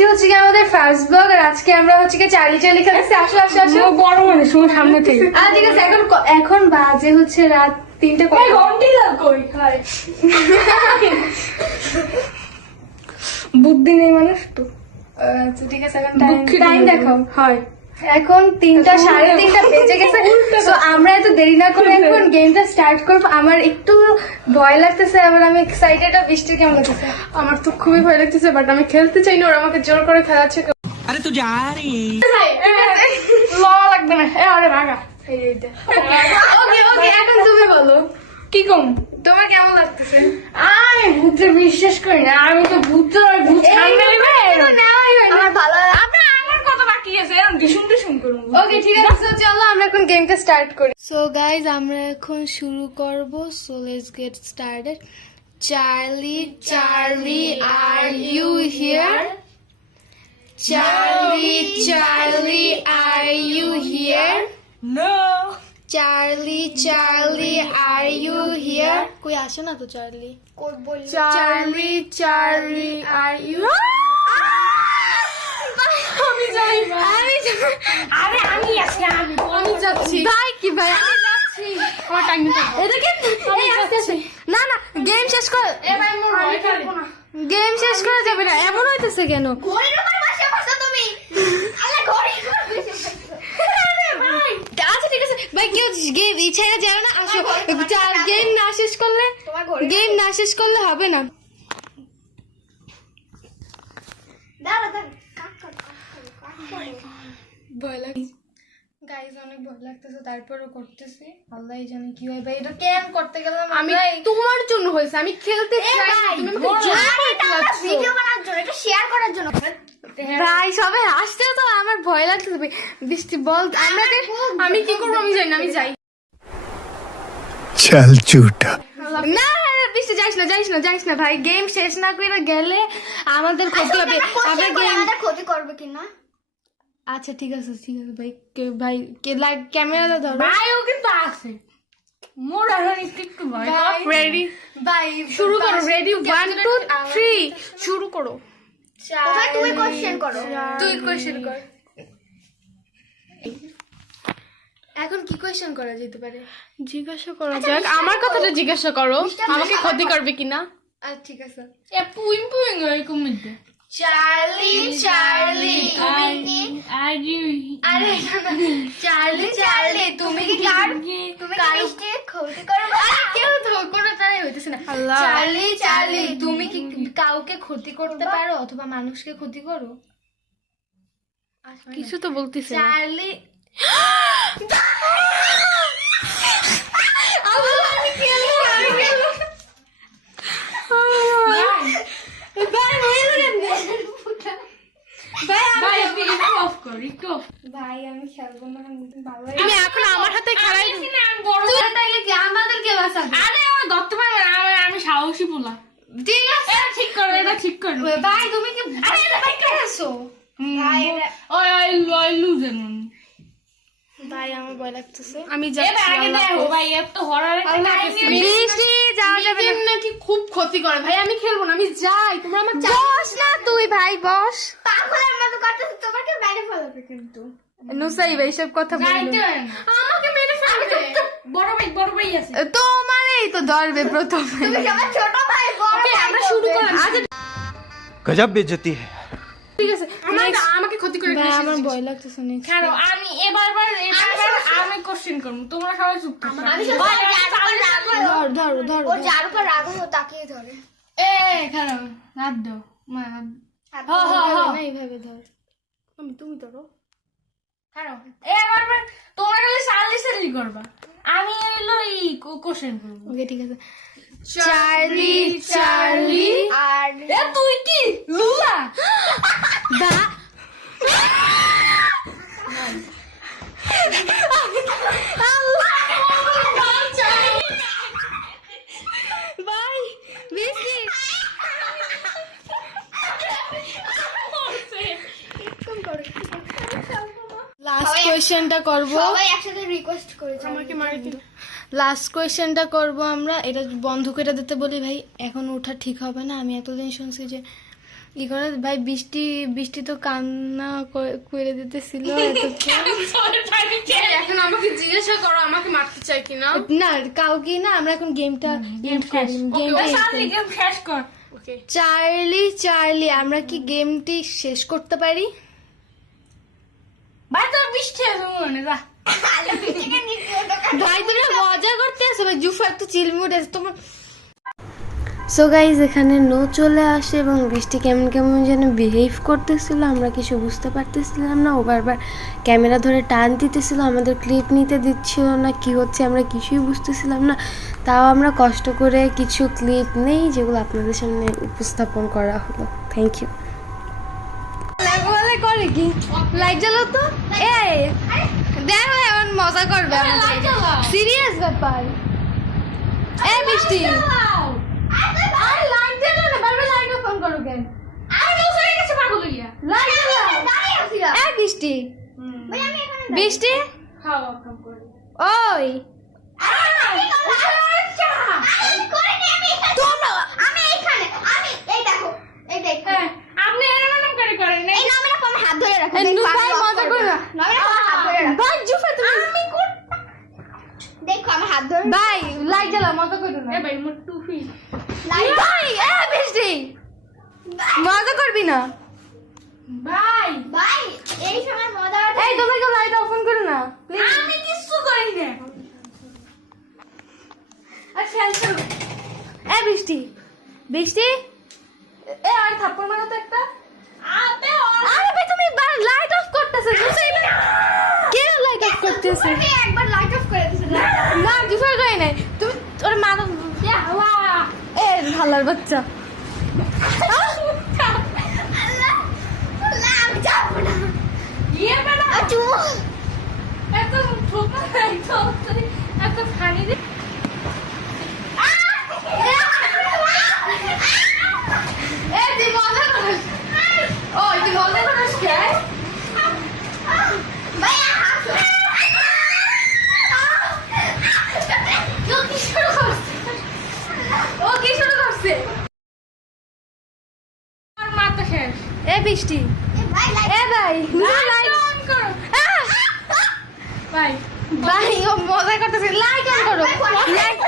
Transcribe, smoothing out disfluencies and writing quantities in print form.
আজকে হচ্ছে কি আমাদের ফার্স্ট ব্লগ, আর আজকে আমরা হচ্ছে কি চার্লি খেলতেছি। আসো আসো আসো, বড় মানে সময় সামনে থেকে। ঠিক আছে। এখন বাজে হচ্ছে রাত 3টা। বুদ্ধি নেই মানুষ তো। আচ্ছা ঠিক আছে, এখন দুঃখিত টাইম হলাম। দেখাও। হয় এখন 3টা 3:30 বেজে গেছে। তো আমরা এত দেরি না করে এখন গেমটা স্টার্ট করবো। আমার একটু ভয় লাগতেছে, আবার আমি এক্সাইটেড। বৃষ্টির কেমন লাগতেছে? আমার তো খুবই ভয় লাগতেছে, বাট আমি খেলতে চাই না, ওরা আমাকে জোর করে খেলাচ্ছে। अरे तू जा रही ল লাগবে না, আরে ভাগা। ওকে ওকে, এখন তুমি বলো কি কম? তোমার কেমন লাগতেছে? আমি ভূতে বিশ্বাস করি না, আমি তো ভূত সামনে নেবে। আমার ভালো আমার কত বাকি আছে, এরকম ডিসুম ডিসুম করবো। ওকে ঠিক আছে, so চলো আমরা এখন গেমটা স্টার্ট করি। সো গাইজ, আমরা এখন শুরু করব। So let's get started. Charlie are you here? Charlie are you here? No. Charlie are you here? কই আসে না তো চার্লি। Charlie are you? আমি যাই, আরে আমি আছি, আমি যাচ্ছি। ভাই কি ভাই, আমি যাচ্ছি, আমার টাইম নেই। এটা কি? এই আস্তে আস্তে, না না, গেম শেষ কর। এ ভাই মোর ভয় করবো না। গেম শেষ করা যাবে না, এমন হইতেছে কেন? আচ্ছা ঠিক আছে ভাই, কেউ গেম ছেড়ে যাবে না। আসো, গেম না শেষ করলে হবে না। ভয় লাগছে গাইজ, অনেক ভয় লাগতেছে, তারপরও করতেছি। আল্লাহ জানে কি হয় ভাই, এটা কেন করতে গেলাম? আমি তোমার জন্য হয়েছে, আমি খেলতে চাই না, তুমি আমাকে জোর করে খেলাচ্ছো। ভাই সবাই আসতে, তো আমার ভয় লাগতেছে ভাই। বৃষ্টি বল, আমি কি করবো আমি জানি না, আমি যাই। चल झूठा। না বৃষ্টি যাইস না ভাই। গেম শেষ না করে গেলে আমাদের ক্ষতি হবে। আমরা গেম ক্ষতি করবে কিনা? আচ্ছা ঠিক আছে ভাই। ভাই ক্যামেরাটা ধরো ভাই ও কিন্তু আছে মোর এখন একটু ভয়। রেডি ভাই শুরু করো। রেডি 1 2 3 শুরু করো। কোথায় তুমি কোশ্চেন করো? তুই কোশ্চেন কর। এখন কি কোশ্চেন করা যেতে পারে? জিজ্ঞাসা করো যাক, আমার কথাটা জিজ্ঞাসা করো, আমাকে ক্ষতি করবে কিনা। আচ্ছা ঠিক আছে। এ পুইং পুইং এরকম মধ্যে চার্লি তুমি কি? আর ইউ আরে চার্লি তুমি কি তুমি কি মিষ্টি ক্ষতি করবে? কেউ তো কোনো তাই হইতেছে না। চার্লি তুমি কি কাউকে ক্ষতি করতে পারো অথবা মানুষকে ক্ষতি করো? কিছু তো বলতেছে না। চার্লি ভাই আমি খেলবো না। আমি এখন আমার হাতে খেলাই তুই তাইলে কি আমাদেরকে বাঁচাবে? আরে আমার ধরতে পারবে না, আমি সাহসী পোলা। ঠিক আছে এটা ঠিক করো, এটা ঠিক করো। ভাই তুমি কি আরে এটা ঠিক করো। আসো? ওই আই লুজ এমন। ভাই আমার ভয় লাগতেছে। আমি যাচ্ছি, আগে দেখো ভাই, এত হরার একটা কাহিনী। বৃষ্টি যাওয়া যাবে না। নাকি খুব ক্ষতি করে ভাই, আমি খেলবো না, আমি যাই। তোমরা আমার বস না তুই ভাই, বস। পাগলের মতো করতেছ, তোমাকে মেরে ফেলবে কিন্তু। নুসাই ভাই সব কথা বললো। আমাকে মেরে ফেলবে। বড় ভাই আছে। তোমারই তো ধরবে প্রথমে। তুমি আমার ছোট ভাই, বড় ওকে, ভাই আমরা শুরু করবে। করলাম। गजब बेइज्जती है। ঠিক আছে, আমাকে ক্ষতি করে ভাই দিয়েছিস। আমার ভয় লাগতেছে না। কারণ আমি এবার আমি কোশ্চেন করব, তোমরা সবাই চুপ থাকো। আমি শুধু ধর ও যার উপর রাগ হয় ও তাকিয়ে ধরে। এ খারাপ হাত দাও, মা হাত এইভাবে ধর। তুমি ধরো। খারাপ। এবার তোমরা খালি সালি করবা, আমি হলো এই কোশ্চেন করব। ওকে ঠিক আছে। চার্লি আর এ তুই কি লুলা? দা ভাই বেশি লাস্ট কোয়েশ্চেনটা করব। সবাই একসাথে রিকোয়েস্ট করেছে আমাকে মারি দিল। লাস্ট কোয়েশ্চেনটা করব আমরা। এটা বন্ধ করে দিতে বলি ভাই, এখন ওঠা ঠিক হবে না। আমি এতদিন শুনছি যে ই করে ভাই বৃষ্টি তো কান্না করে দিতেছিল এখন আমাকে জিজ্ঞাসা করো আমাকে মারতে চাই কিনা। না কাউকে না, আমরা এখন গেমটা গেম শেষ কর। ওকে চার্লি আমরা কি গেমটি শেষ করতে পারি? ভাই তোর বৃষ্টি আছে মনে যা। ভাই তোমরা মজা করতে আসো ভাই, জুফা একটু চিলমুড আছে তোমার। সো গাইজ এখানে নো চলে আসে এবং বৃষ্টি কেমন কেমন যেন বিহেভ করতেছিল, আমরা কিছু বুঝতে পারতেছিলাম না। ও বারবার ক্যামেরা ধরে টান দিতেছিল, আমাদের ক্লিপ নিতে দিচ্ছিল না, কি হচ্ছে আমরা কিছুই বুঝতেছিলাম না। তাও আমরা কষ্ট করে কিছু ক্লিপ নেই যেগুলো আপনাদের সামনে উপস্থাপন করা হলো। Thank you. করে কি লাইট জ্বালো তো, এই দেখো এমন মজা করবে, সিরিয়াস ব্যাপার। এই বৃষ্টি আরে লাইট জ্বালো না, বারবার লাইট অন করো কেন? আমি ওখানে গেছে পাগল হইয়া। লাইট জ্বালো। এই বৃষ্টি বৃষ্টি খাও কাম করে। ওই হ্যাঁ, আপনি এরকম করে করেন না। হাত ধরে রাখো, এই দেখো, ভাই আমি off মজা করবো। করো না। নইলে আমার হাত ধরে রাখো। ভাই জুফা তুমি দেখো আমার হাত ধরে ভাই লাইট জ্বালা, মজা করো না এ ভাই মোর টুপি। ভাই। এই বৃষ্টি মজা করবি না ভাই ভাই এই সময় মজা আছে। এই তোমরা কেউ লাইট অফ করো না প্লিজ। আমি কিছু করি না। আর ফ্যান চালু। এই বৃষ্টি এ আর থাপ্পড় মারো তো একটা। আপে আরে ভাই তুমি লাইট অফ করতেছো, বুঝছই না কে লাইট অফ করতেছে? আমি একবার লাইট অফ করে দিছি না। না জুফার কই নাই, তুমি ওর মারো। এ ভালার বাচ্চা। আল্লাহ আল্লাহ আমি যাবো না। ইয়ে বেটা আচু এত ঠোকা এত ফানি দে। এ তুই মজা করিস। ও তুই মজা করিস কে? ভাইয়া হাসো। ও কি শুরু করছে? আর মাথা শেষ। এ বৃষ্টি ভাই লাইট এ ভাই লাইট অন করো ভাই। ভাই ও মজা করতেছে, লাইট অন করো। লাইট